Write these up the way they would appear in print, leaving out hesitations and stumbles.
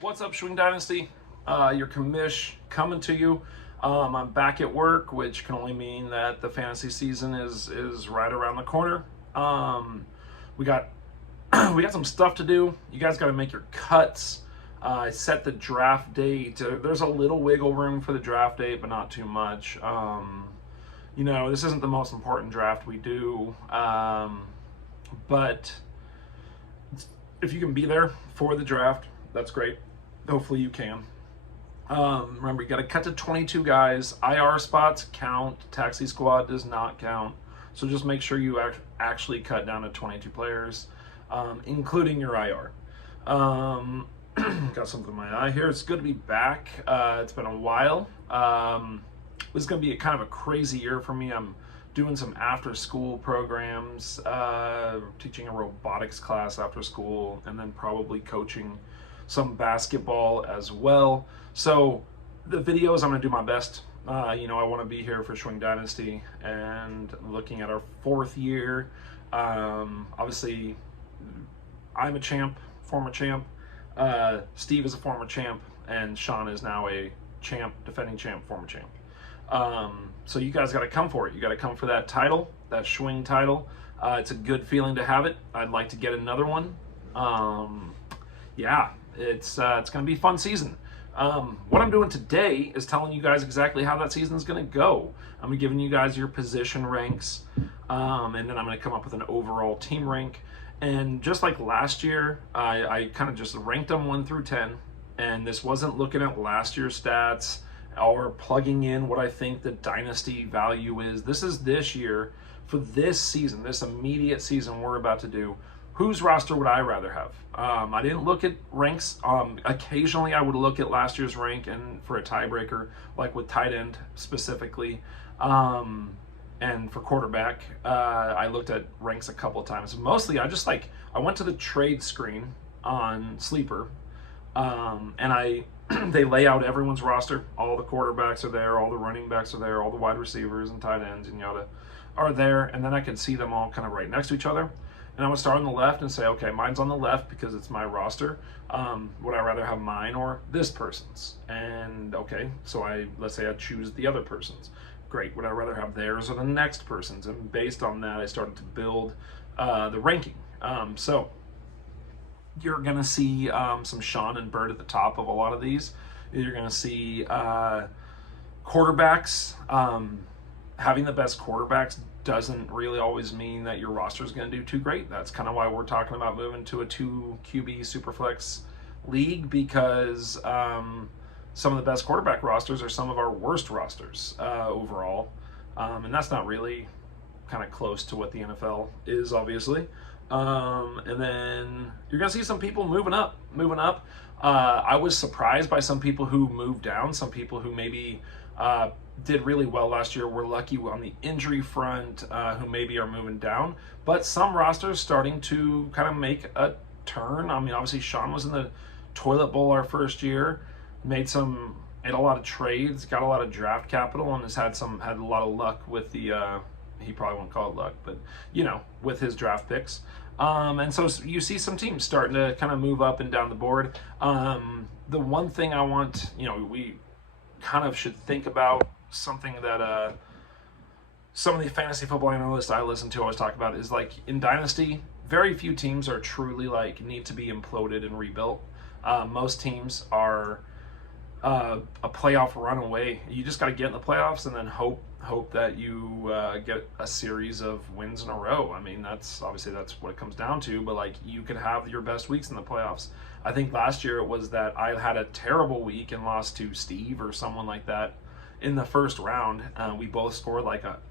What's up, Schwing Dynasty? Your commish coming to you. I'm back at work, which can only mean that the fantasy season is right around the corner. We got we got some stuff to do. You guys got to make your cuts. I set the draft date. There's a little wiggle room for the draft date, but not too much. This isn't the most important draft we do, but if you can be there for the draft, that's great. Hopefully you can. Remember, you got to cut to 22 guys. IR spots count. Taxi squad does not count. So just make sure you actually cut down to 22 players, including your IR. Got something in my eye here. It's good to be back. It's been a while. This is going to be kind of a crazy year for me. I'm doing some after-school programs, teaching a robotics class after school, and then probably coaching some basketball as well. So the videos, I'm going to do my best. I want to be here for Schwing Dynasty and looking at our fourth year. Obviously, I'm a champ, former champ. Steve is a former champ, and Sean is now a champ, defending champ, former champ. So you guys got to come for it. You got to come for that title, that Schwing title. It's a good feeling to have it. I'd like to get another one. It's going to be a fun season. What I'm doing today is telling you guys exactly how that season is going to go. I'm giving you guys your position ranks, and then I'm going to come up with an overall team rank. And just like last year, I kind of just ranked them 1 through 10, and this wasn't looking at last year's stats or plugging in what I think the dynasty value is. This is this year, for this season, this immediate season we're about to do. Whose roster would I rather have? I didn't look at ranks. Occasionally I would look at last year's rank and for a tiebreaker, like with tight end specifically. And for quarterback, I looked at ranks a couple of times. Mostly I went to the trade screen on Sleeper, and they lay out everyone's roster. All the quarterbacks are there, all the running backs are there, all the wide receivers and tight ends and yada are there, and then I could see them all kind of right next to each other. And I would start on the left and say, okay, mine's on the left because it's my roster. Would I rather have mine or this person's? And okay, so let's say I choose the other person's. Great, would I rather have theirs or the next person's? And based on that, I started to build the ranking. So you're gonna see some Sean and Bird at the top of a lot of these. You're gonna see quarterbacks. Having the best quarterbacks doesn't really always mean that your roster is going to do too great. That's kind of why we're talking about moving to a 2 QB Superflex league, because some of the best quarterback rosters are some of our worst rosters overall. And that's not really kind of close to what the NFL is, obviously. And then you're going to see some people moving up. I was surprised by some people who moved down, some people who maybe did really well last year. We're lucky on the injury front, who maybe are moving down. But some rosters starting to kind of make a turn. I mean, obviously Sean was in the toilet bowl our first year, made a lot of trades, got a lot of draft capital, and had a lot of luck with the he probably won't call it luck, but with his draft picks. And so you see some teams starting to kind of move up and down the board. The one thing I want, we kind of should think about, something that some of the fantasy football analysts I listen to always talk about, is like in Dynasty, very few teams are truly need to be imploded and rebuilt. Most teams are a playoff run away. You just got to get in the playoffs and then hope that you get a series of wins in a row. I mean, that's what it comes down to, but you can have your best weeks in the playoffs. I think last year it was that I had a terrible week and lost to Steve or someone like that in the first round. We both scored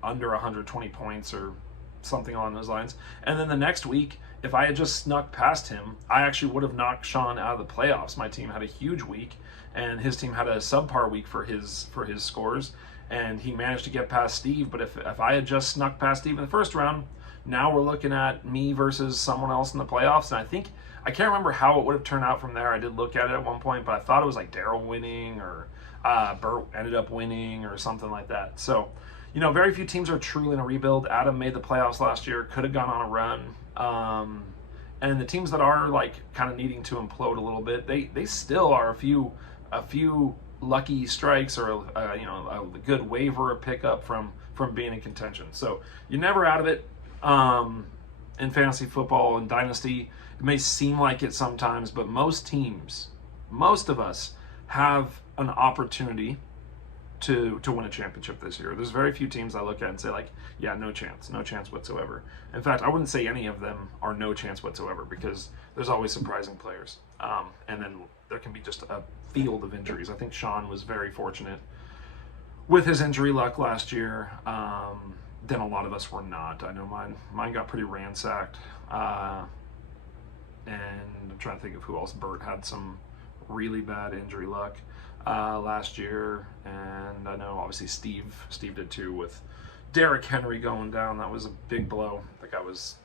under 120 points or something along those lines. And then the next week, if I had just snuck past him, I actually would have knocked Sean out of the playoffs. My team had a huge week, and his team had a subpar week for his scores, and he managed to get past Steve. But if I had just snuck past Steve in the first round, now we're looking at me versus someone else in the playoffs. And I can't remember how it would have turned out from there. I did look at it at one point, but I thought it was Daryl winning, or Bert ended up winning, or something like that. So, very few teams are truly in a rebuild. Adam made the playoffs last year, could have gone on a run. And the teams that are like kind of needing to implode a little bit, they still are a few lucky strikes or a good waiver pickup from being in contention. So you're never out of it. In fantasy football and dynasty, it may seem like it sometimes, but most teams, most of us have an opportunity to win a championship this year. There's very few teams I look at and say like, yeah, no chance whatsoever. In fact, I wouldn't say any of them are no chance whatsoever, because there's always surprising players. And then there can be just a field of injuries. I think Sean was very fortunate with his injury luck last year. Then a lot of us were not. I know mine got pretty ransacked. And I'm trying to think of who else. Bert had some really bad injury luck last year, and I know obviously Steve did too, with Derrick Henry going down. That was a big blow. The guy was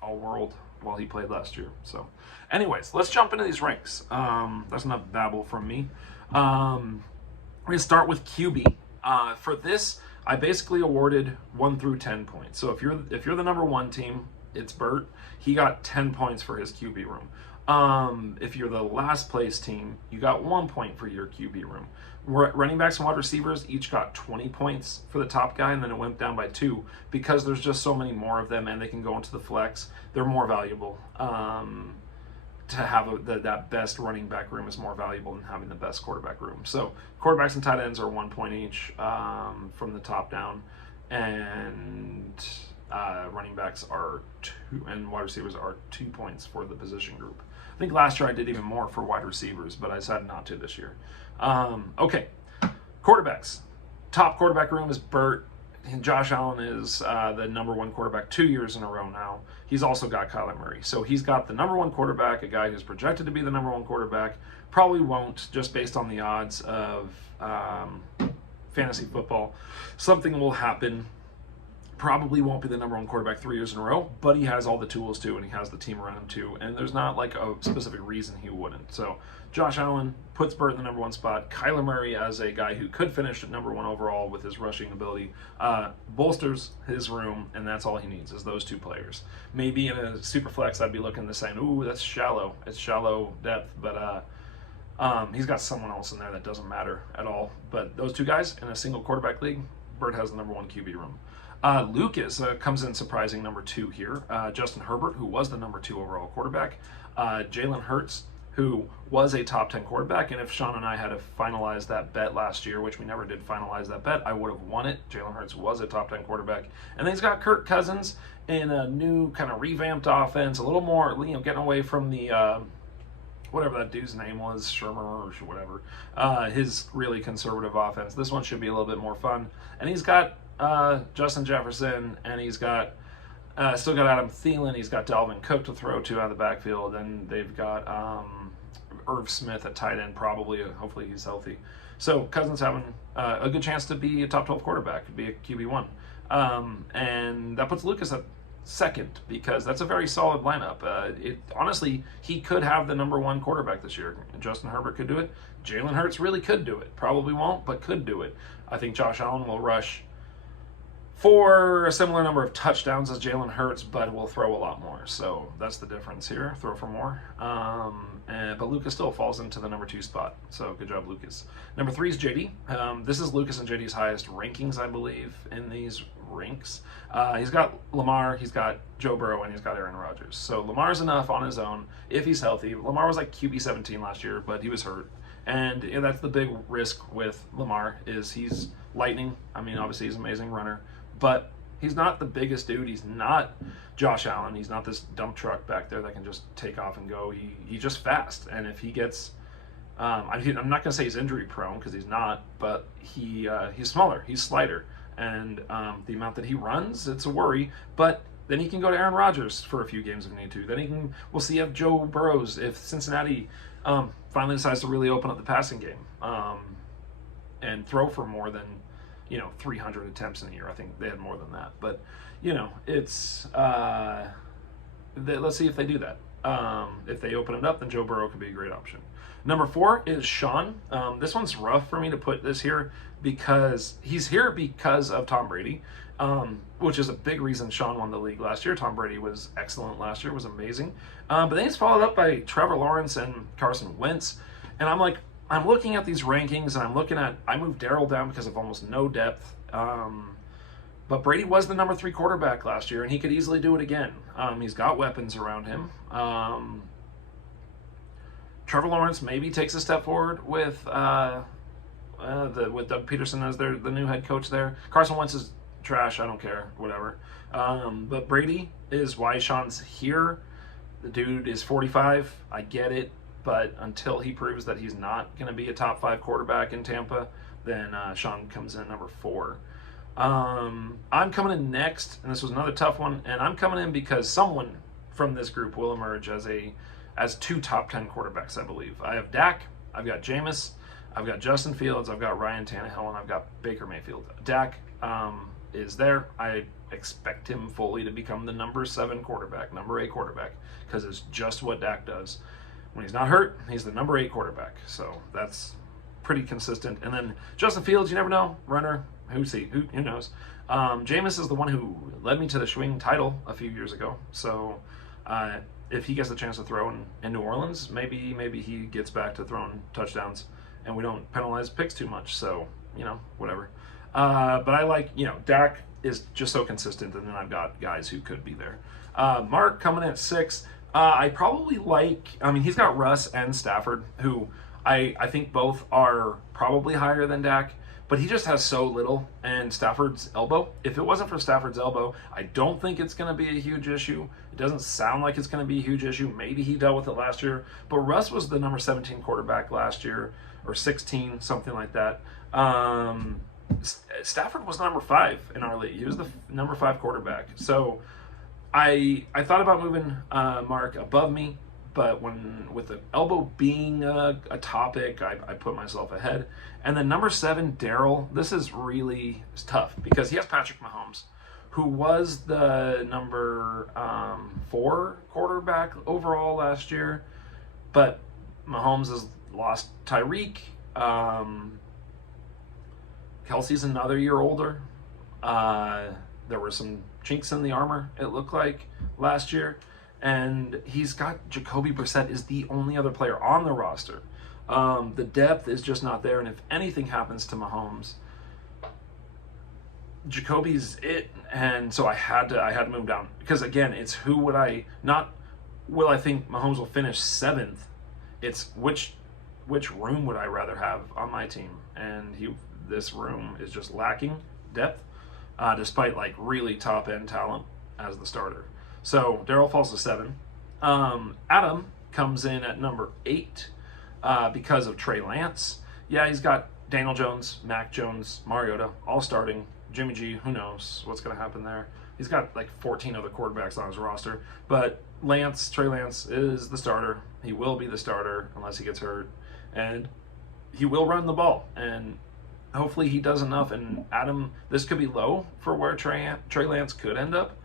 all world while he played last year. So anyways, let's jump into these ranks. That's enough babble from me. We're gonna start with QB. For this, I basically awarded 1 through 10 points. So if you're the number 1 team, it's Bert. He got 10 points for his QB room. If you're the last place team, you got 1 point for your QB room. Running backs and wide receivers each got 20 points for the top guy, and then it went down by 2 because there's just so many more of them, and they can go into the flex. They're more valuable. To have that best running back room is more valuable than having the best quarterback room. So quarterbacks and tight ends are 1 point each from the top down, and running backs are 2, and wide receivers are 2 points for the position group. I think last year I did even more for wide receivers, but I decided not to this year. Okay, quarterbacks. Top quarterback room is Bert. And Josh Allen is the number 1 quarterback 2 years in a row now. He's also got Kyler Murray. So he's got the number 1 quarterback, a guy who's projected to be the number 1 quarterback. Probably won't, just based on the odds of fantasy football. Something will happen. Probably won't be the number 1 quarterback 3 years in a row, but he has all the tools to, and he has the team around him too. And there's not like a specific reason he wouldn't. So Josh Allen puts Bert in the number 1 spot. Kyler Murray, as a guy who could finish at number 1 overall with his rushing ability, bolsters his room, and that's all he needs is those 2 players. Maybe in a super flex, I'd be looking to saying, ooh, that's shallow. It's shallow depth, but he's got someone else in there that doesn't matter at all. But those 2 guys in a single quarterback league, Bert has the number 1 QB room. Lucas comes in surprising number 2 here. Justin Herbert, who was the number 2 overall quarterback. Jalen Hurts, who was a top 10 quarterback. And if Sean and I had to finalize that bet last year, which we never did finalize that bet, I would have won it. Jalen Hurts was a top 10 quarterback. And then he's got Kirk Cousins in a new kind of revamped offense, a little more, getting away from the whatever that dude's name was, Shermer or whatever, his really conservative offense. This one should be a little bit more fun. And he's got Justin Jefferson, and he's got still got Adam Thielen. He's got Dalvin Cook to throw to out of the backfield, and they've got Irv Smith at tight end, probably. Hopefully he's healthy. So Cousins having a good chance to be a top 12 quarterback, could be a QB1. And that puts Lucas at 2nd, because that's a very solid lineup. Honestly, he could have the number 1 quarterback this year. Justin Herbert could do it. Jalen Hurts really could do it. Probably won't, but could do it. I think Josh Allen will rush for a similar number of touchdowns as Jalen Hurts, but will throw a lot more. So that's the difference here. Throw for more. But Lucas still falls into the number 2 spot. So good job, Lucas. Number 3 is JD. This is Lucas and JD's highest rankings, I believe, in these ranks. He's got Lamar, he's got Joe Burrow, and he's got Aaron Rodgers. So Lamar's enough on his own if he's healthy. Lamar was like QB 17 last year, but he was hurt. And that's the big risk with Lamar, is he's lightning. I mean, obviously he's an amazing runner, but he's not the biggest dude. He's not Josh Allen. He's not this dump truck back there that can just take off and go. He's just fast. And if he gets, I'm not going to say he's injury prone, because he's not, but he's smaller. He's slighter. And the amount that he runs, it's a worry. But then he can go to Aaron Rodgers for a few games if need to. Then we'll see if Joe Burrows, if Cincinnati finally decides to really open up the passing game and throw for more than 300 attempts in a year. I think they had more than that, but it's let's see if they do that. If they open it up, then Joe Burrow could be a great option. Number 4 is Sean. This one's rough for me to put this here because he's here because of Tom Brady, which is a big reason Sean won the league last year. Tom Brady was excellent last year, was amazing. But then he's followed up by Trevor Lawrence and Carson Wentz. And I'm looking at these rankings and I moved Darrell down because of almost no depth. But Brady was the number 3 quarterback last year, and he could easily do it again. He's got weapons around him. Trevor Lawrence maybe takes a step forward with Doug Peterson as the new head coach there. Carson Wentz is trash. I don't care. Whatever. But Brady is why Sean's here. The dude is 45. I get it. But until he proves that he's not going to be a top 5 quarterback in Tampa, then Sean comes in at number 4. I'm coming in next, and this was another tough one, and I'm coming in because someone from this group will emerge as 2 top 10 quarterbacks, I believe. I have Dak, I've got Jameis, I've got Justin Fields, I've got Ryan Tannehill, and I've got Baker Mayfield. Dak is there. I expect him fully to become the number 7 quarterback, number 8 quarterback, because it's just what Dak does. When he's not hurt, he's the number 8 quarterback. So that's pretty consistent. And then Justin Fields, you never know. Runner, who knows? Jameis is the one who led me to the Schwing title a few years ago. So if he gets the chance to throw in New Orleans, maybe he gets back to throwing touchdowns and we don't penalize picks too much. So, whatever. But I like, Dak is just so consistent, and then I've got guys who could be there. Mark coming in at 6. I probably he's got Russ and Stafford, who I think both are probably higher than Dak, but he just has so little. And Stafford's elbow, if it wasn't for Stafford's elbow, I don't think it's going to be a huge issue. It doesn't sound like it's going to be a huge issue. Maybe he dealt with it last year, but Russ was the number 17 quarterback last year, or 16, something like that. Stafford was number 5 in our league. He was the number 5 quarterback. So I thought about moving Mark above me, but with the elbow being a topic, I put myself ahead. And then number 7, Darrell. This is really tough because he has Patrick Mahomes, who was the number 4 quarterback overall last year, but Mahomes has lost Tyreek. Kelsey's another year older. There were some chinks in the armor, it looked like, last year. And he's got Jacoby Brissett is the only other player on the roster. The depth is just not there. And if anything happens to Mahomes, Jacoby's it. And so I had to move down. Because again, it's will I think Mahomes will finish 7th? It's which room would I rather have on my team? And this room is just lacking depth, despite really top end talent as the starter. So Darrell falls to 7. Adam comes in at number 8 because of Trey Lance. Yeah, he's got Daniel Jones, Mac Jones, Mariota, all starting. Jimmy G, who knows what's going to happen there. He's got 14 other quarterbacks on his roster. But Trey Lance is the starter. He will be the starter unless he gets hurt. And he will run the ball. And hopefully he does enough. And Adam, this could be low for where Trey Lance could end up.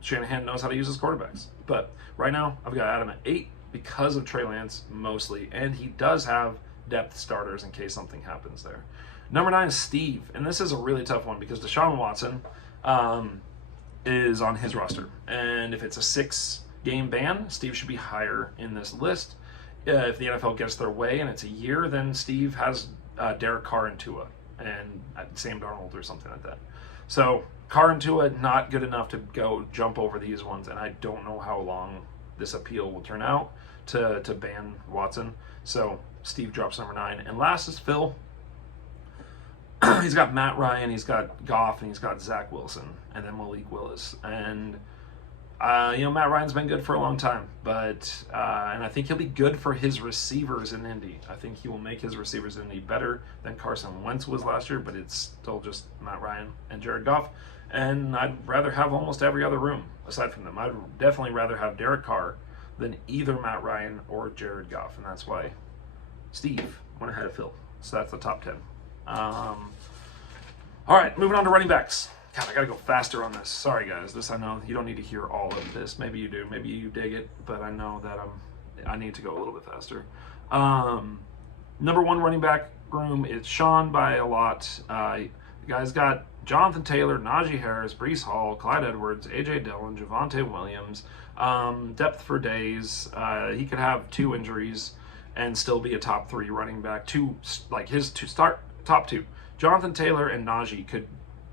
Shanahan knows how to use his quarterbacks. But right now, I've got Adam at 8 because of Trey Lance mostly. And he does have depth starters in case something happens there. Number 9 is Steve. And this is a really tough one because Deshaun Watson is on his roster. And if it's a 6-game ban, Steve should be higher in this list. If the NFL gets their way and it's a year, then Steve has Derek Carr and Tua and Sam Darnold or something like that. So Carr and Tua not good enough to go jump over these ones, and I don't know how long this appeal will turn out to ban Watson. So Steve drops number 9. And last is Phil. He's got Matt Ryan, he's got Goff, and he's got Zach Wilson, and then Malik Willis. And Matt Ryan's been good for a long time, but and I think he'll be good for his receivers in Indy. I think he will make his receivers in Indy better than Carson Wentz was last year, but it's still just Matt Ryan and Jared Goff. And I'd rather have almost every other room aside from them. I'd definitely rather have Derek Carr than either Matt Ryan or Jared Goff, and that's why Steve went ahead of Phil. So that's the top 10. All right, moving on to running backs. God, I gotta go faster on this. Sorry, guys. I know you don't need to hear all of this. Maybe you do. Maybe you dig it, but I know that I need to go a little bit faster. Number one running back room is Sean by a lot. The guys got Jonathan Taylor, Najee Harris, Breece Hall, Clyde Edwards, AJ Dillon, Javonte Williams. Depth for days. He could have 2 injuries and still be a top 3 running back. Top 2. Jonathan Taylor and Najee could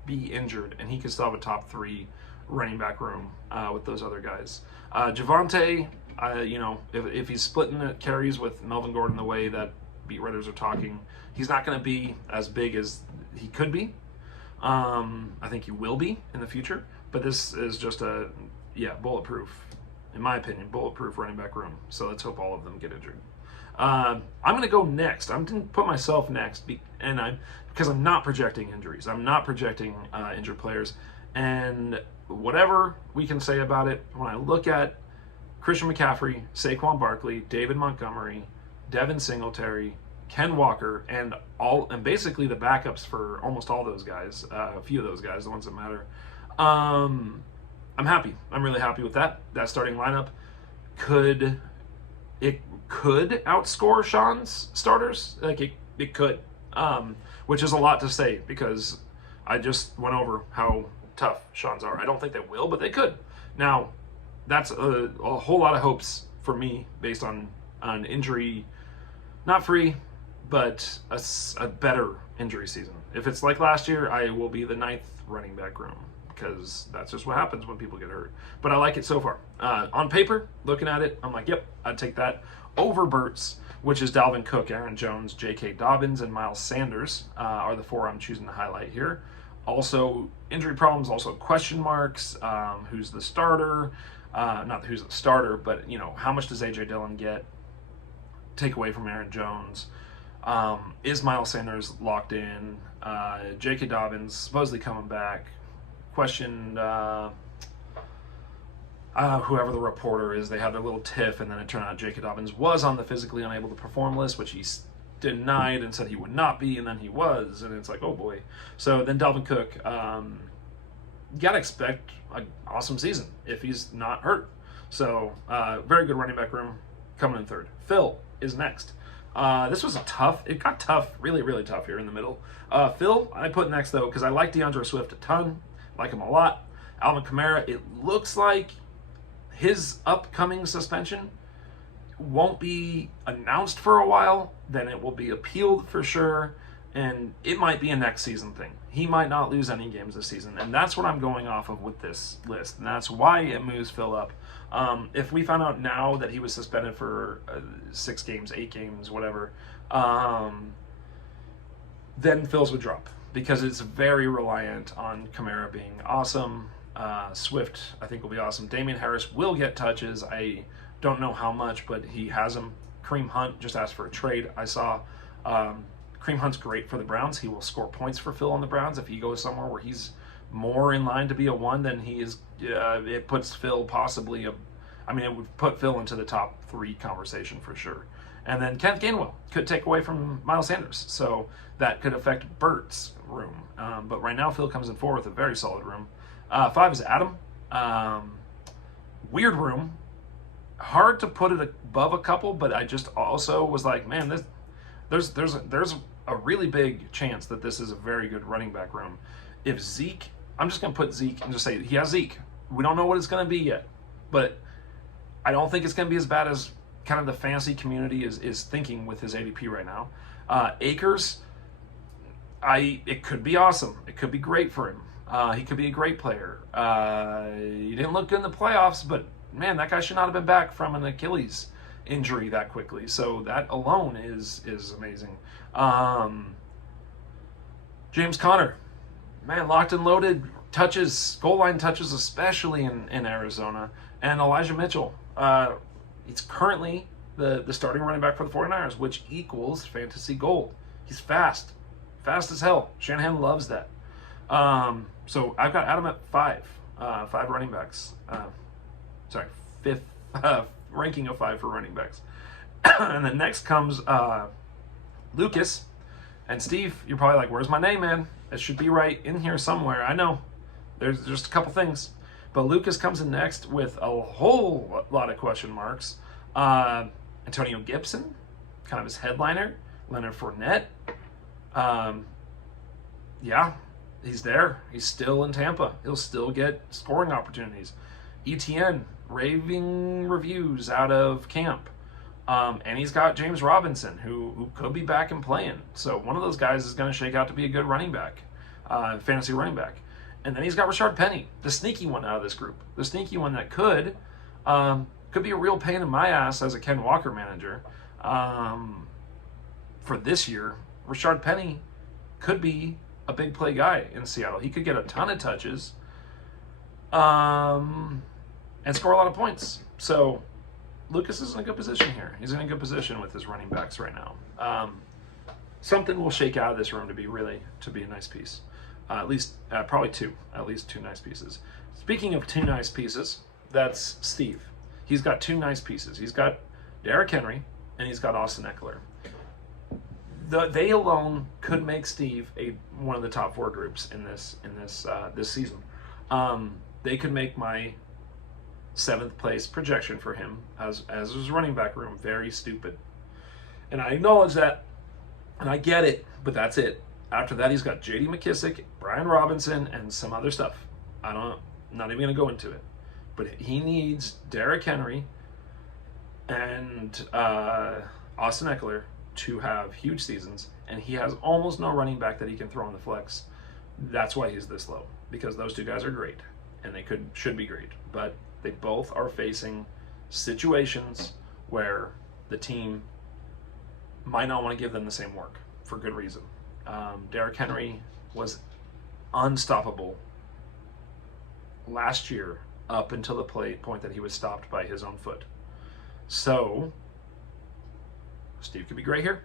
be injured, and he could still have a top 3 running back room with those other guys. Javonte, if he's splitting the carries with Melvin Gordon the way that beat writers are talking, he's not going to be as big as he could be. I think he will be in the future, but this is just bulletproof, in my opinion, bulletproof running back room. So let's hope all of them get injured. I'm going to go next. I'm going to put myself next, because I'm not projecting injuries. I'm not projecting injured players. And whatever we can say about it, when I look at Christian McCaffrey, Saquon Barkley, David Montgomery, Devin Singletary, Ken Walker, and basically the backups for almost all those guys, a few of those guys, the ones that matter. I'm happy. I'm really happy with that. That starting lineup could outscore Sean's starters. It could, which is a lot to say because I just went over how tough Sean's are. I don't think they will, but they could. Now, that's a whole lot of hopes for me based on an injury, not free, but a better injury season. If it's like last year, I will be the 9th running back room because that's just what happens when people get hurt. But I like it so far. On paper, looking at it, I'm like, yep, I'd take that over Burt's, which is Dalvin Cook, Aaron Jones, J.K. Dobbins, and Miles Sanders are the 4 I'm choosing to highlight here. Also, injury problems, also question marks. Who's the starter? Not who's the starter, but how much does A.J. Dillon get? Take away from Aaron Jones. Is Miles Sanders locked in? J.K. Dobbins supposedly coming back. Questioned whoever the reporter is. They had their little tiff, and then it turned out J.K. Dobbins was on the physically unable to perform list, which he denied and said he would not be, and then he was, and it's like, oh boy. So then Dalvin Cook, you gotta expect an awesome season if he's not hurt. So very good running back room coming in 3rd. Phil is next. This was it got tough, really, really tough here in the middle. Phil, I put next though, because I like DeAndre Swift a ton, like him a lot. Alvin Kamara, it looks like his upcoming suspension won't be announced for a while, then it will be appealed for sure, and it might be a next season thing. He might not lose any games this season, and that's what I'm going off of with this list, and that's why it moves Phil up. If we found out now that he was suspended for 6 games, 8 games, whatever, then Phil's would drop, because it's very reliant on Kamara being awesome. Swift, I think, will be awesome. Damian Harris will get touches. I don't know how much, but he has them. Kareem Hunt just asked for a trade. I saw Kareem Hunt's great for the Browns. He will score points for Phil on the Browns if he goes somewhere where he's more in line to be a 1 than he is. It puts Phil possibly it would put Phil into the top 3 conversation for sure. And then Kenneth Gainwell could take away from Miles Sanders, so that could affect Burt's room. But right now, Phil comes in 4 with a very solid room. 5 is Adam. Weird room. Hard to put it above a couple, but I just also was like, man, there's a really big chance that this is a very good running back room. If Zeke, I'm just going to put Zeke and just say he has Zeke. We don't know what it's going to be yet, but I don't think it's going to be as bad as kind of the fantasy community is thinking with his ADP right now. Akers, it could be awesome. It could be great for him. He could be a great player. He didn't look good in the playoffs, but man, that guy should not have been back from an Achilles injury that quickly. So that alone is amazing. James Conner, man, locked and loaded touches, goal line touches, especially in Arizona. And Elijah Mitchell, he's currently the starting running back for the 49ers, which equals fantasy gold. He's fast as hell. Shanahan loves that. So I've got Adam at 5 running backs. Sorry, 5th ranking of 5 for running backs. And then next comes Lucas. And Steve, you're probably like, where's my name, man? It should be right in here somewhere. I know. There's just a couple things. But Lucas comes in next with a whole lot of question marks. Antonio Gibson, kind of his headliner. Leonard Fournette. Yeah, he's there. He's still in Tampa. He'll still get scoring opportunities. ETN, raving reviews out of camp. And he's got James Robinson, who could be back and playing. So one of those guys is going to shake out to be a good running back, fantasy running back. And then he's got Rashard Penny, the sneaky one out of this group. The sneaky one that could be a real pain in my ass as a Ken Walker manager. For this year, Rashard Penny could be a big play guy in Seattle. He could get a ton of touches and score a lot of points. So Lucas is in a good position here. He's in a good position with his running backs right now. Something will shake out of this room to be a nice piece. At least probably two nice pieces. Speaking of two nice pieces, that's Steve. He's got two nice pieces. He's got Derrick Henry and he's got Austin Eckler. They alone could make Steve one of the top four groups in this season. They could make my 7th place projection for him as his running back room very stupid. And I acknowledge that, and I get it, but that's it. After that, he's got J.D. McKissick, Brian Robinson, and some other stuff. I'm not even going to go into it. But he needs Derrick Henry and Austin Eckler to have huge seasons, and he has almost no running back that he can throw on the flex. That's why he's this low, because those two guys are great, and they should be great. But they both are facing situations where the team might not want to give them the same work for good reason. Derrick Henry was unstoppable last year up until the point that he was stopped by his own foot. So Steve could be great here,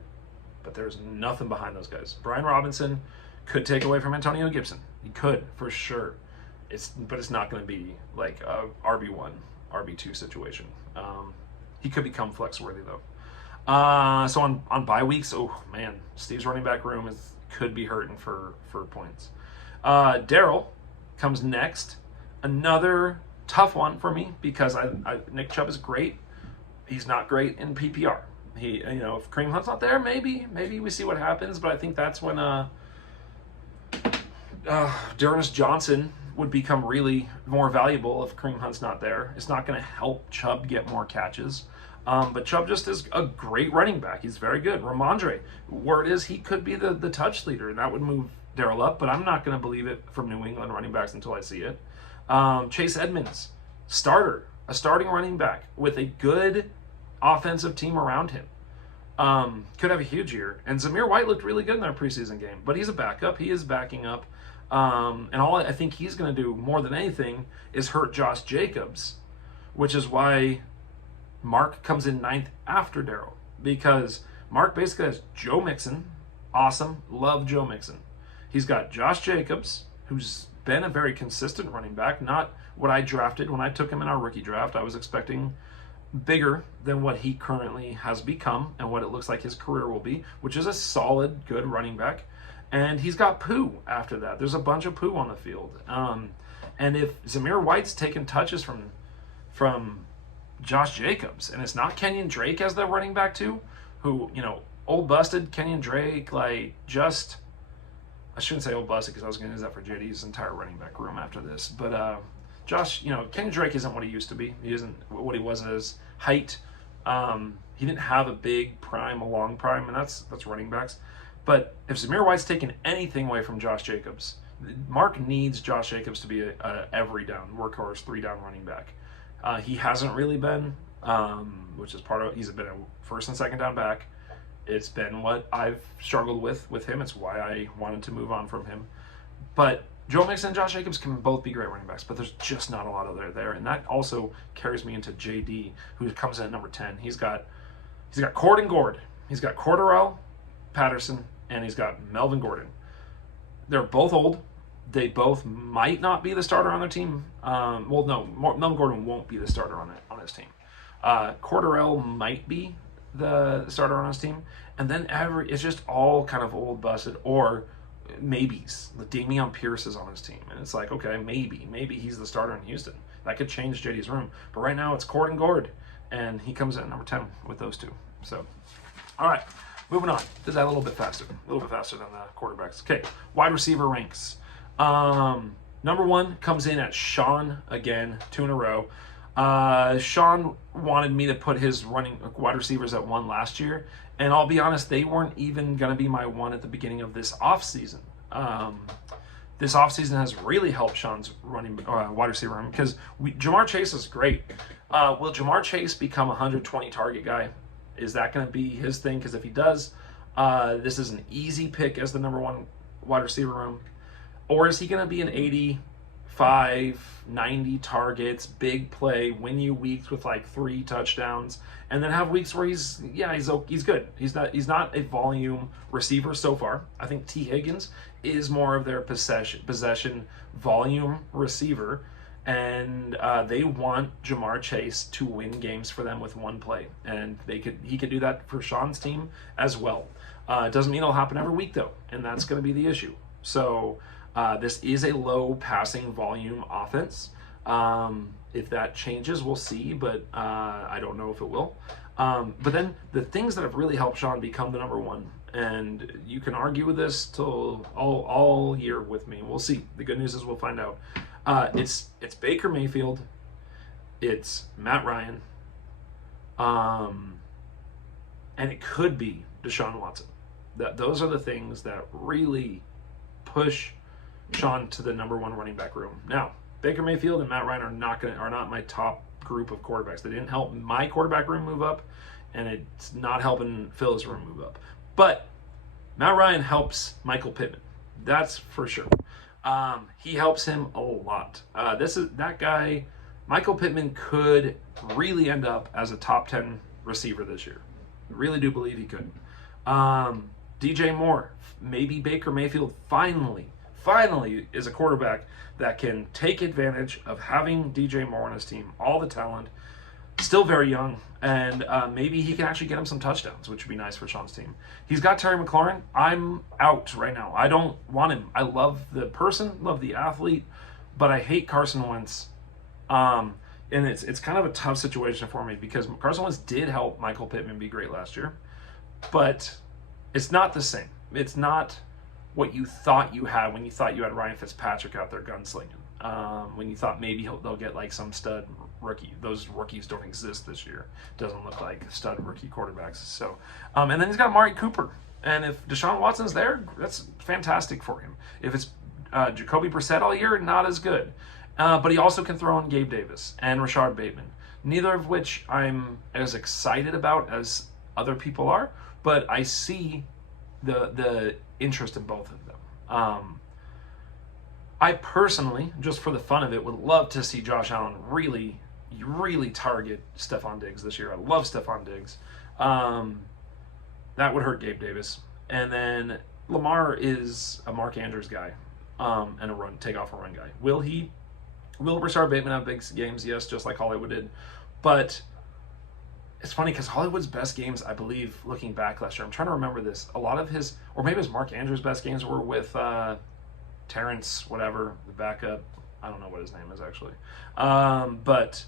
but there's nothing behind those guys. Brian Robinson could take away from Antonio Gibson. He could, for sure. But it's not going to be like a RB1, RB2 situation. He could become flex worthy though. So on bye weeks, oh man, Steve's running back room could be hurting for points. Daryl comes next. Another tough one for me because Nick Chubb is great. He's not great in PPR. If Kareem Hunt's not there, maybe we see what happens. But I think that's when D'Ernest Johnson would become really more valuable if Kareem Hunt's not there. It's not going to help Chubb get more catches. But Chubb just is a great running back. He's very good. Ramondre, word is he could be the touch leader, and that would move Daryl up, but I'm not going to believe it from New England running backs until I see it. Chase Edmonds, a starting running back with a good offensive team around him. Could have a huge year. And Zamir White looked really good in their preseason game, but he's a backup. He is backing up. And all I think he's going to do more than anything is hurt Josh Jacobs, which is why Mark comes in 9th after Daryl, because Mark basically has Joe Mixon. Awesome. Love Joe Mixon. He's got Josh Jacobs, who's been a very consistent running back, not what I drafted when I took him in our rookie draft. I was expecting bigger than what he currently has become and what it looks like his career will be, which is a solid, good running back. And he's got Pooh after that. There's a bunch of Pooh on the field. And if Zamir White's taking touches from Josh Jacobs, and it's not Kenyon Drake as the running back too, who, old busted Kenyon Drake, I shouldn't say old busted because I was going to use that for JD's entire running back room after this. But Josh, Kenyon Drake isn't what he used to be. He isn't what he was at his height. He didn't have a big prime, a long prime, and that's running backs. But if Zamir White's taking anything away from Josh Jacobs, Mark needs Josh Jacobs to be a every down workhorse, 3-down running back. He hasn't really been, which is part of it. He's been a first and second down back. It's been what I've struggled with him. It's why I wanted to move on from him. But Joe Mixon and Josh Jacobs can both be great running backs, but there's just not a lot of there. And that also carries me into JD, who comes in at number 10. He's got Cord and Gord. He's got Cordarrelle Patterson, and he's got Melvin Gordon. They're both old. They both might not be the starter on their team. Melvin Gordon won't be the starter on his team. Cordarrelle might be the starter on his team, and then it's just all kind of old busted, or maybes. Dameon Pierce is on his team, and it's like, okay, maybe he's the starter in Houston. That could change JD's room. But right now it's Cord and Gord, and he comes in at number 10 with those two. So, all right, moving on. Did that a little bit faster than the quarterbacks. Okay, wide receiver ranks. Number 1 comes in at Sean again, 2 in a row. Sean wanted me to put his running wide receivers at 1 last year, and I'll be honest, they weren't even going to be my 1 at the beginning of this offseason. This offseason has really helped Sean's running wide receiver room because Ja'Marr Chase is great. Will Ja'Marr Chase become a 120 target guy? Is that going to be his thing? Because if he does, this is an easy pick as the number 1 wide receiver room. Or is he going to be an 85, 90 targets, big play, win you weeks with like 3 touchdowns, and then have weeks where he's good. He's not a volume receiver so far. I think T. Higgins is more of their possession volume receiver, and they want Ja'Marr Chase to win games for them with 1 play, and he could do that for Sean's team as well. It doesn't mean it'll happen every week though, and that's going to be the issue. So. This is a low passing volume offense. If that changes, we'll see, but I don't know if it will. But then the things that have really helped Sean become the number 1, and you can argue with this till all year with me. We'll see. The good news is we'll find out. It's Baker Mayfield, it's Matt Ryan, and it could be Deshaun Watson. Those are the things that really push Sean to the number 1 running back room. Now, Baker Mayfield and Matt Ryan are not my top group of quarterbacks. They didn't help my quarterback room move up, and it's not helping Phil's room move up. But Matt Ryan helps Michael Pittman. That's for sure. He helps him a lot. That guy, Michael Pittman, could really end up as a top 10 receiver this year. I really do believe he could. DJ Moore, maybe Baker Mayfield finally is a quarterback that can take advantage of having DJ Moore on his team, all the talent, still very young, and maybe he can actually get him some touchdowns, which would be nice for Sean's team. He's got Terry McLaurin. I'm out right now. I don't want him. I love the person, love the athlete, but I hate Carson Wentz. And it's kind of a tough situation for me because Carson Wentz did help Michael Pittman be great last year, but it's not the same. It's not what you thought you had when you thought you had Ryan Fitzpatrick out there gunslinging. When you thought maybe they'll get like some stud rookie. Those rookies don't exist this year. Doesn't look like stud rookie quarterbacks. So, and then he's got Amari Cooper. And if Deshaun Watson's there, that's fantastic for him. If it's Jacoby Brissett all year, not as good. But he also can throw in Gabe Davis and Rashard Bateman. Neither of which I'm as excited about as other people are. But I see the interest in both of them. I personally, just for the fun of it, would love to see Josh Allen really target Stephon Diggs this year. I love Stephon Diggs. That would hurt Gabe Davis. And then Lamar is a Mark Andrews guy and a take off a run guy. Will Rashard Bateman have big games? Yes, just like Hollywood did. But it's funny because Hollywood's best games, I believe, looking back last year, I'm trying to remember this. A lot of his, or maybe it was Mark Andrews' best games were with Terrence, whatever, the backup. I don't know what his name is actually. But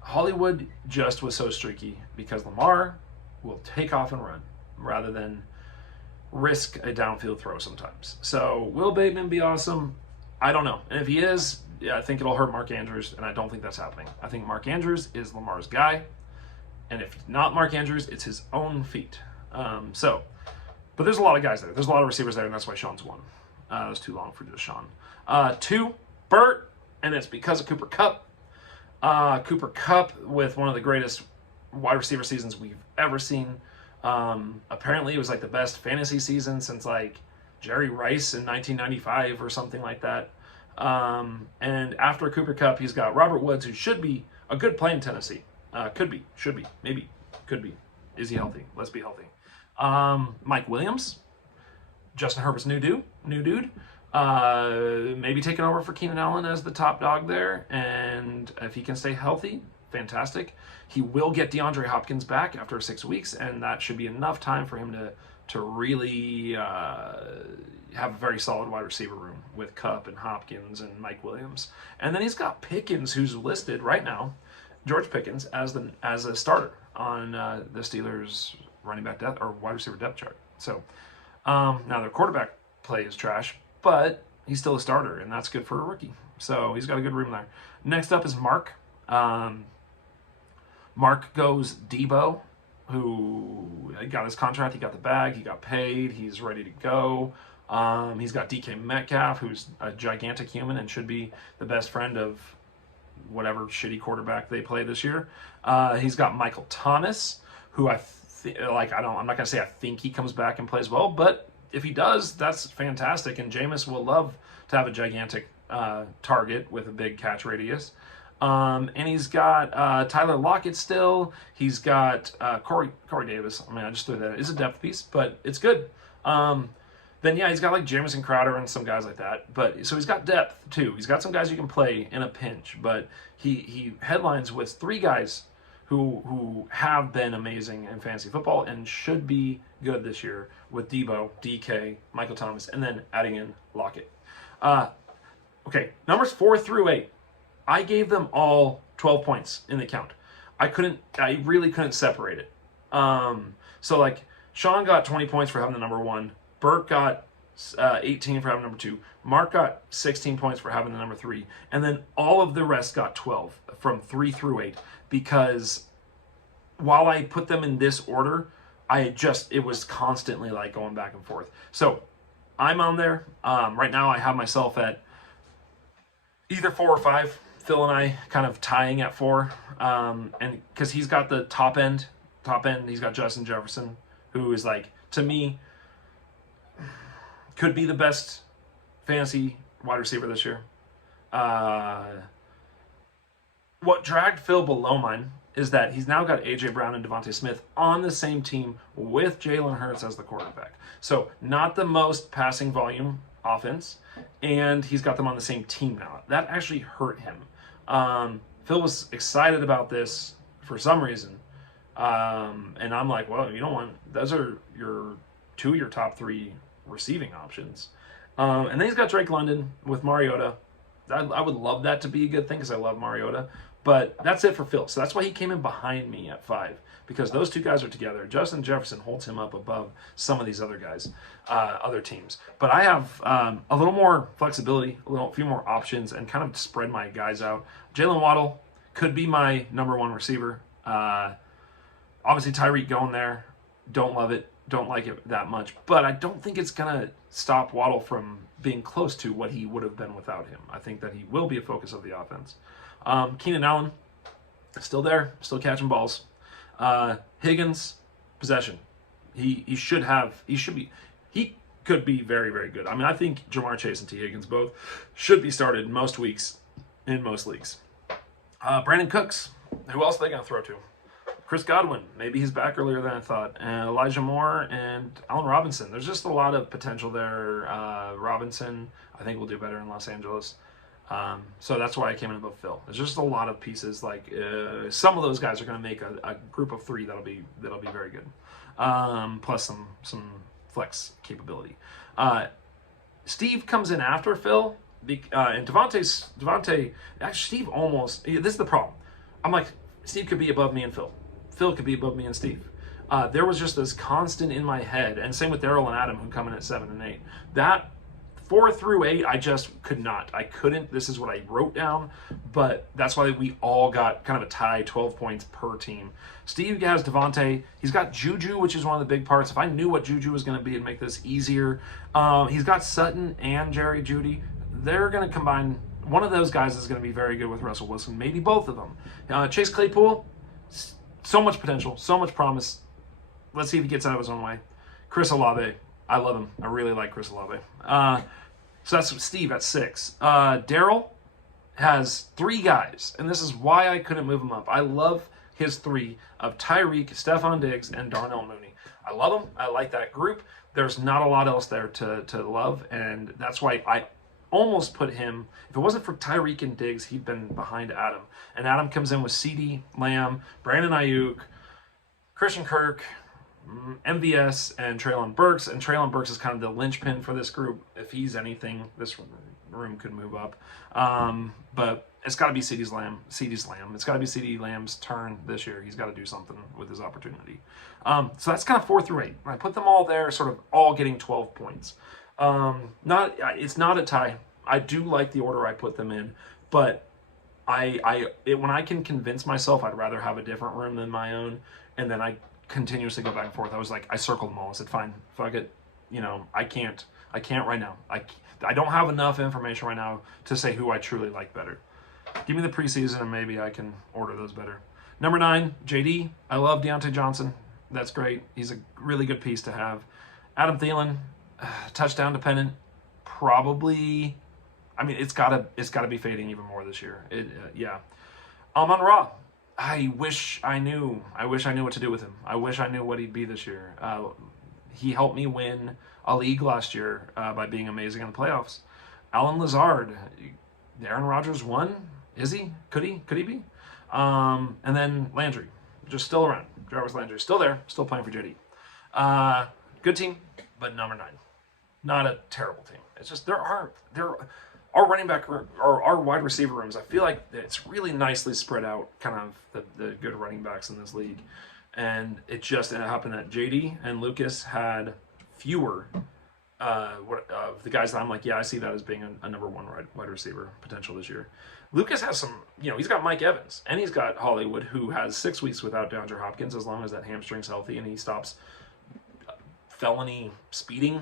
Hollywood just was so streaky because Lamar will take off and run rather than risk a downfield throw sometimes. So will Bateman be awesome? I don't know. And if he is, yeah, I think it'll hurt Mark Andrews, and I don't think that's happening. I think Mark Andrews is Lamar's guy. And if not Mark Andrews, it's his own feat. But there's a lot of guys there. There's a lot of receivers there, and that's why Sean's 1. That was too long for just Sean. 2, Burt, and it's because of Cooper Kupp. Cooper Kupp with one of the greatest wide receiver seasons we've ever seen. Apparently, it was like the best fantasy season since like Jerry Rice in 1995 or something like that. And after Cooper Kupp, he's got Robert Woods, who should be a good play in Tennessee. Could be, should be, maybe, could be. Is he healthy? Let's be healthy. Mike Williams, Justin Herbert's new dude. Maybe taking over for Keenan Allen as the top dog there. And if he can stay healthy, fantastic. He will get DeAndre Hopkins back after 6 weeks, and that should be enough time for him to really have a very solid wide receiver room with Kupp and Hopkins and Mike Williams. And then he's got Pickens, who's listed right now, George Pickens, as a starter on the Steelers running back depth or wide receiver depth chart. So now their quarterback play is trash, but he's still a starter, and that's good for a rookie. So he's got a good room there. Next up is Mark. Mark goes Debo, who got his contract, he got the bag, he got paid, he's ready to go. He's got DK Metcalf, who's a gigantic human and should be the best friend of whatever shitty quarterback they play this year. He's got Michael Thomas, who I'm not gonna say I think he comes back and plays well, but if he does, that's fantastic. And Jameis will love to have a gigantic target with a big catch radius. And he's got Tyler Lockett still. He's got Corey Davis. I mean, I just threw that. It's a depth piece, but it's good. Then yeah, he's got like Jamison Crowder and some guys like that. But so he's got depth too. He's got some guys you can play in a pinch. But he headlines with 3 guys who have been amazing in fantasy football and should be good this year with Debo, DK, Michael Thomas, and then adding in Lockett. Okay, numbers 4 through 8. I gave them all 12 points in the count. I really couldn't separate it. So like Sean got 20 points for having the number 1. Bert got 18 for having number 2. Mark got 16 points for having the number 3. And then all of the rest got 12 from 3 through 8. Because while I put them in this order, it was constantly like going back and forth. So I'm on there. Right now I have myself at either 4 or 5. Phil and I kind of tying at 4. And because he's got the top end, he's got Justin Jefferson, who is like, to me, could be the best fantasy wide receiver this year. What dragged Phil below mine is that he's now got A.J. Brown and Devontae Smith on the same team with Jalen Hurts as the quarterback. So not the most passing volume offense, and he's got them on the same team now. That actually hurt him. Phil was excited about this for some reason. And I'm like, well, you don't want, those are your 2 of your top 3 receiving options. And then he's got Drake London with Mariota. I would love that to be a good thing because I love Mariota. But that's it for Phil. So that's why he came in behind me at 5, because those 2 guys are together. Justin Jefferson holds him up above some of these other guys, other teams. But I have a little more flexibility, a few more options, and kind of spread my guys out. Jalen Waddle could be my number 1 receiver. Obviously, Tyreek going there. Don't love it. Don't like it that much. But I don't think it's going to stop Waddle from being close to what he would have been without him. I think that he will be a focus of the offense. Keenan Allen, still there, still catching balls. Higgins, possession. He could be very, very good. I mean, I think Jamar Chase and T. Higgins both should be started most weeks in most leagues. Brandon Cooks, who else are they going to throw to? Chris Godwin, maybe he's back earlier than I thought. Elijah Moore and Allen Robinson. There's just a lot of potential there. Robinson, I think, will do better in Los Angeles. So that's why I came in above Phil. There's just a lot of pieces. Like some of those guys are going to make a group of 3 that'll be very good. Plus some flex capability. Steve comes in after Phil, and Devontae. Actually, Steve almost. This is the problem. I'm like, Steve could be above me and Phil. Phil could be above me and Steve. There was just this constant in my head, and same with Daryl and Adam, who come in at 7 and 8. That 4 through 8, I just could not. I couldn't. This is what I wrote down, but that's why we all got kind of a tie, 12 points per team. Steve has Devontae. He's got Juju, which is one of the big parts. If I knew what Juju was going to be, it'd make this easier. He's got Sutton and Jerry Jeudy. They're going to combine. One of those guys is going to be very good with Russell Wilson, maybe both of them. Chase Claypool, so much potential, so much promise. Let's see if he gets out of his own way. Chris Olave, I love him. I really like Chris Olave. So that's Steve at 6. Daryl has 3 guys, and this is why I couldn't move him up. I love his 3 of Tyreek, Stephon Diggs, and Darnell Mooney. I love them. I like that group. There's not a lot else there to love, and that's why I almost put him. If it wasn't for Tyreek and Diggs, he'd been behind Adam. And Adam comes in with CeeDee Lamb, Brandon Ayuk, Christian Kirk, MVS and Treylon Burks, and Treylon Burks is kind of the linchpin for this group. If he's anything, this room could move up. But it's got to be CeeDee Lamb. It's got to be CeeDee Lamb's turn this year. He's got to do something with his opportunity. So that's kind of 4 through 8. I put them all there, sort of all getting 12 points. It's not a tie. I do like the order I put them in, but when I can convince myself I'd rather have a different room than my own, and then I continuously go back and forth. I was like, I circled them all. I said, fine, fuck it. I can't right now. I don't have enough information right now to say who I truly like better. Give me the preseason and maybe I can order those better. Number 9, JD. I love Deontay Johnson. That's great. He's a really good piece to have. Adam Thielen, touchdown dependent. Probably, it's gotta be fading even more this year. Yeah. Amon-Ra. I wish I knew what to do with him. I wish I knew what he'd be this year. He helped me win a league last year by being amazing in the playoffs. Alan Lazard, Aaron Rodgers won. Is he? Could he be? And then Landry, just still around. Jarvis Landry, still there, still playing for JD. Good team, but number 9. Not a terrible team. It's just our running back or our wide receiver rooms, I feel like it's really nicely spread out, kind of the good running backs in this league. And it happened that JD and Lucas had fewer of the guys that I'm like, yeah, I see that as being a number 1 wide receiver potential this year. Lucas has some, he's got Mike Evans, and he's got Hollywood, who has 6 weeks without DeAndre Hopkins, as long as that hamstring's healthy and he stops felony speeding,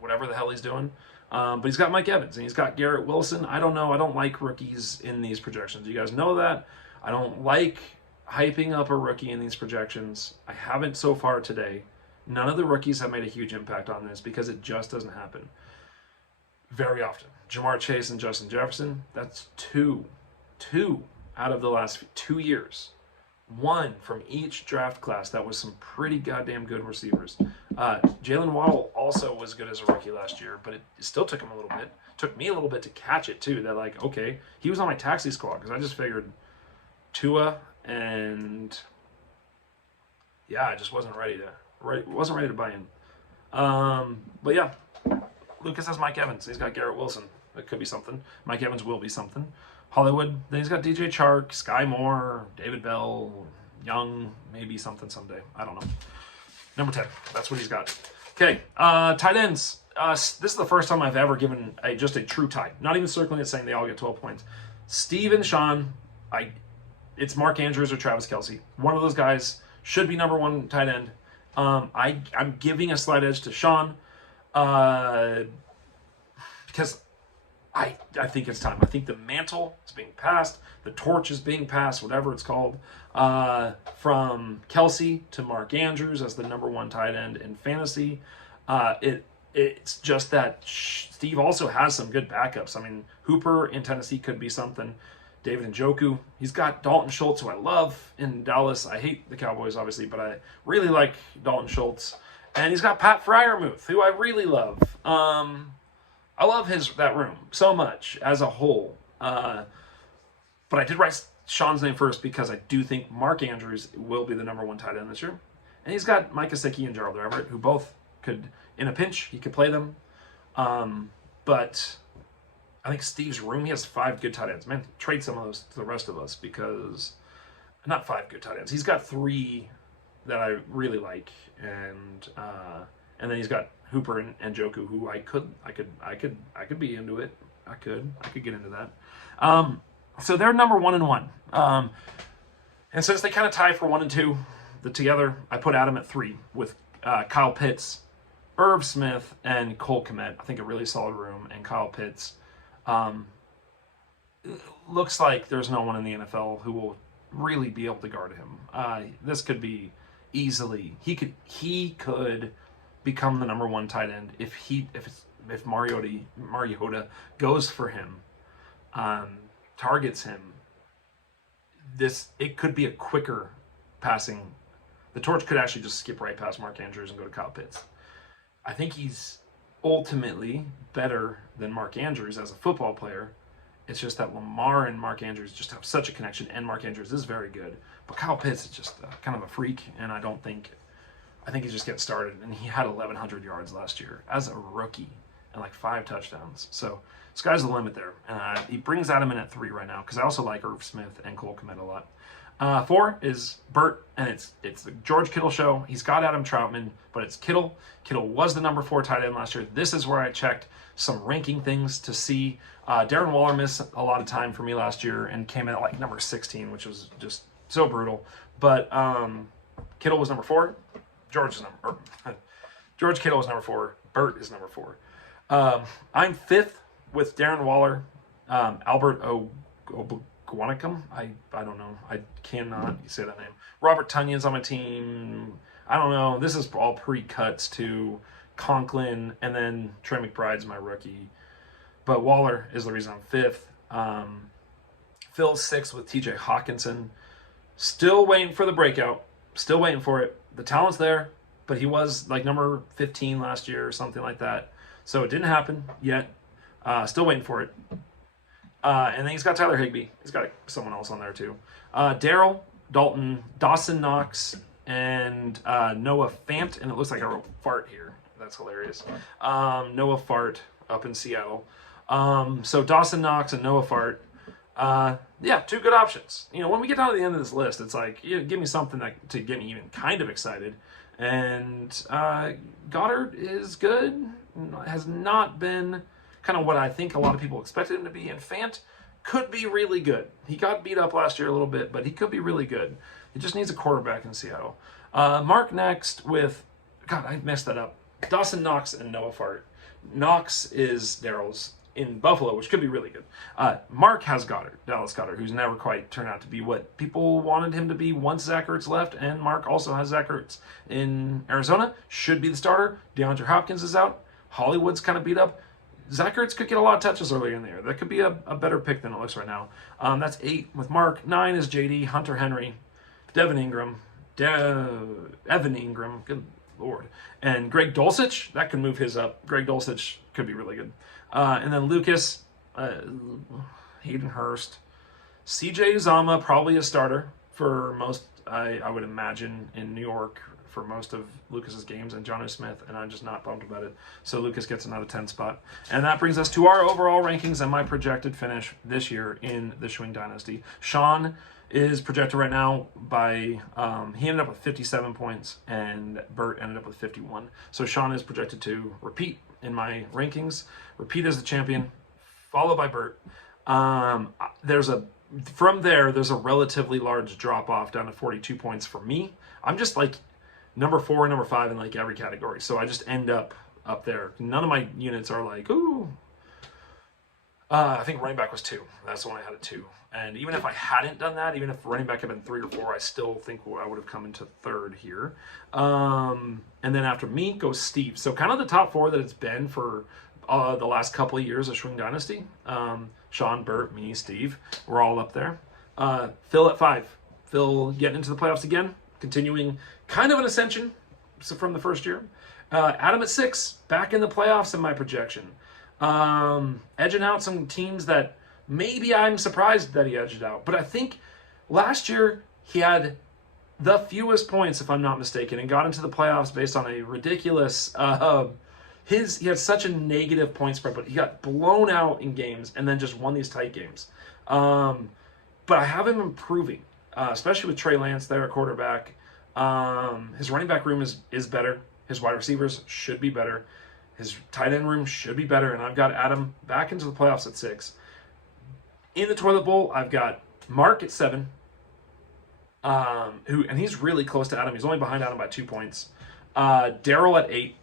whatever the hell he's doing. But he's got Mike Evans, and he's got Garrett Wilson. I don't know. I don't like rookies in these projections. You guys know that. I don't like hyping up a rookie in these projections. I haven't so far today. None of the rookies have made a huge impact on this because it just doesn't happen very often. Jamar Chase and Justin Jefferson, that's two out of the last 2 years. 1 from each draft class. That was some pretty goddamn good receivers. Jalen Waddle also was good as a rookie last year, but it still took him a little bit. Took me a little bit to catch it too. That okay, he was on my taxi squad because I just figured Tua and I just wasn't ready to buy in. But yeah, Lucas has Mike Evans. He's got Garrett Wilson. That could be something. Mike Evans will be something. Hollywood. Then he's got DJ Chark, Sky Moore, David Bell, Young, maybe something someday. I don't know. Number 10. That's what he's got. Okay, tight ends. This is the first time I've ever given just a true tie. Not even circling it saying they all get 12 points. Steve and Sean, it's Mark Andrews or Travis Kelce. One of those guys should be number 1 tight end. I'm giving a slight edge to Sean because I think it's time. I think the mantle is being passed. The torch is being passed, whatever it's called, from Kelce to Mark Andrews as the number 1 tight end in fantasy. It's just that Steve also has some good backups. Hooper in Tennessee could be something. David Njoku. He's got Dalton Schultz, who I love in Dallas. I hate the Cowboys, obviously, but I really like Dalton Schultz. And he's got Pat Freiermuth, who I really love. I love that room so much as a whole. But I did write Sean's name first because I do think Mark Andrews will be the number 1 tight end this year. And he's got Mike Gesicki and Gerald Everett, who both could, in a pinch, he could play them. But I think Steve's room, he has 5 good tight ends. Man, trade some of those to the rest of us because, not 5 good tight ends. He's got 3 that I really like. And then he's got Hooper and Njoku, who I could be into it. I could get into that. So they're number 1 and 1. And since they kind of tie for 1 and 2 together, I put Adam at 3 with Kyle Pitts, Irv Smith, and Cole Kmet. I think a really solid room. And Kyle Pitts looks like there's no one in the NFL who will really be able to guard him. This could be easily, he could become the number 1 tight end if Mariota goes for him, targets him. It could be a quicker passing. The torch could actually just skip right past Mark Andrews and go to Kyle Pitts. I think he's ultimately better than Mark Andrews as a football player. It's just that Lamar and Mark Andrews just have such a connection, and Mark Andrews is very good. But Kyle Pitts is just kind of a freak, and I don't think I think he's just getting started, and he had 1,100 yards last year as a rookie and like 5 touchdowns. So sky's the limit there. And he brings Adam in at 3 right now because I also like Irv Smith and Cole Kmet a lot. 4 is Burt, and it's the George Kittle show. He's got Adam Troutman, but it's Kittle. Kittle was the number 4 tight end last year. This is where I checked some ranking things to see. Darren Waller missed a lot of time for me last year and came in at like number 16, which was just so brutal. But Kittle was number 4. George Kittle is number 4. Burt is number 4. I'm 5th with Darren Waller, Albert Ogbonnikum. I don't know. I cannot say that name. Robert Tunyon's on my team. I don't know. This is all pre-cuts to Conklin, and then Trey McBride's my rookie. But Waller is the reason I'm 5th. Phil's 6th with TJ Hawkinson. Still waiting for the breakout. Still waiting for it. The talent's there, but he was like number 15 last year or something like that. So it didn't happen yet. Still waiting for it. And then he's got Tyler Higbee. He's got someone else on there too. Daryl, Dalton, Dawson Knox, and Noah Fant. And it looks like I wrote Fart here. That's hilarious. Noah Fart up in Seattle. So Dawson Knox and Noah Fart. Yeah, 2 good options. You know, when we get down to the end of this list, it's like, give me something to get me even kind of excited. And Goddard is good. Has not been kind of what I think a lot of people expected him to be. And Fant could be really good. He got beat up last year a little bit, but he could be really good. He just needs a quarterback in Seattle. Mark next with, God, I messed that up. Dawson Knox and Noah Fart. Knox is Daryl's in Buffalo, which could be really good. Mark has Goddard, Dallas Goddard, who's never quite turned out to be what people wanted him to be once Zach Ertz left, and Mark also has Zach Ertz in Arizona, should be the starter. DeAndre Hopkins is out. Hollywood's kind of beat up. Zach Ertz could get a lot of touches earlier in the year. That could be a better pick than it looks right now. That's 8 with Mark. 9 is JD, Hunter Henry, Evan Ingram, good Lord, and Greg Dulcich. That could move his up. Greg Dulcich could be really good. And then Lucas, Hayden Hurst, CJ Uzama, probably a starter for most, I would imagine, in New York for most of Lucas's games, and Jonnu Smith, and I'm just not bummed about it. So Lucas gets another 10 spot. And that brings us to our overall rankings and my projected finish this year in the Schwing Dynasty. Sean is projected right now by, he ended up with 57 points, and Burt ended up with 51. So Sean is projected to repeat in my rankings. Repeat as the champion, followed by Burt. From there, there's a relatively large drop-off down to 42 points for me. I'm just like number 4 and number 5 in like every category. So I just end up there. None of my units are like, ooh. I think running back was 2. That's the one I had at 2. And even if I hadn't done that, even if running back had been 3 or 4, I still think I would have come into 3rd here. And then after me goes Steve. So kind of the top 4 that it's been for the last couple of years of Schwing Dynasty. Sean, Burt, me, Steve. We're all up there. Phil at 5. Phil getting into the playoffs again. Continuing kind of an ascension from the first year. Adam at 6. Back in the playoffs in my projection. Edging out some teams that maybe I'm surprised that he edged out. But I think last year he had the fewest points, if I'm not mistaken, and got into the playoffs based on a ridiculous... he had such a negative point spread, but he got blown out in games and then just won these tight games. But I have him improving, especially with Trey Lance there at quarterback. His running back room is better. His wide receivers should be better. His tight end room should be better, and I've got Adam back into the playoffs at 6. In the toilet bowl, I've got Mark at 7, and he's really close to Adam. He's only behind Adam by 2 points. Daryl at 8,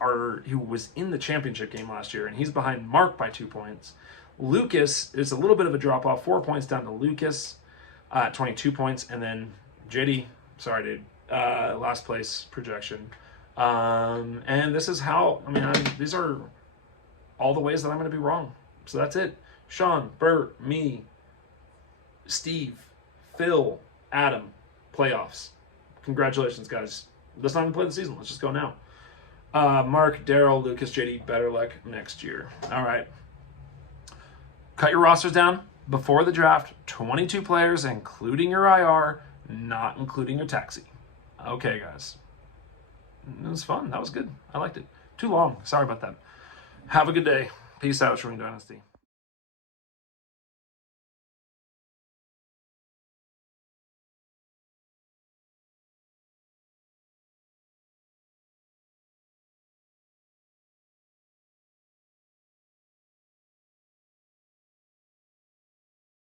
who was in the championship game last year, and he's behind Mark by 2 points. Lucas is a little bit of a drop off, 4 points down to Lucas at 22 points, and then JD, sorry dude, last place projection. And this is how, these are all the ways that I'm going to be wrong. So that's it. Sean, Burt, me, Steve, Phil, Adam, playoffs. Congratulations, guys. Let's not even play the season. Let's just go now. Mark, Daryl, Lucas, JD, better luck next year. All right. Cut your rosters down before the draft. 22 players, including your IR, not including your taxi. Okay, guys. It was fun. That was good. I liked it. Too long. Sorry about that. Have a good day. Peace out, Showing Dynasty.